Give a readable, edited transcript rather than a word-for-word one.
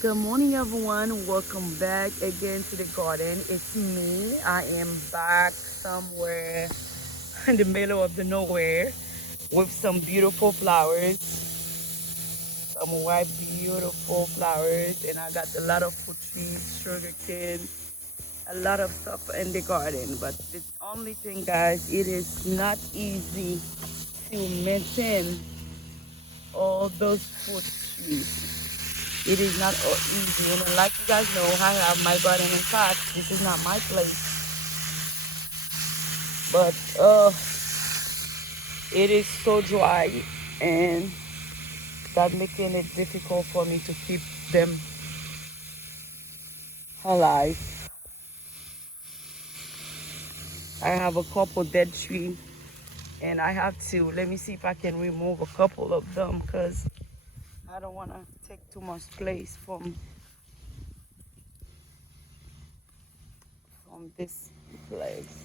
Good morning, everyone. Welcome back again to the garden. It's me. I am back somewhere in the middle of the nowhere with some beautiful flowers, some white beautiful flowers, and I got a lot of fruit trees, sugar cane, a lot of stuff in the garden. But the only thing, guys, it is not easy to maintain all those fruit trees. It is not easy. And like you guys know, I have my garden in fact. This is not my place, but it is so dry, and that making it difficult for me to keep them alive. I have a couple dead trees, and I have to let me see if I can remove a couple of them because I don't want to take too much place from this place.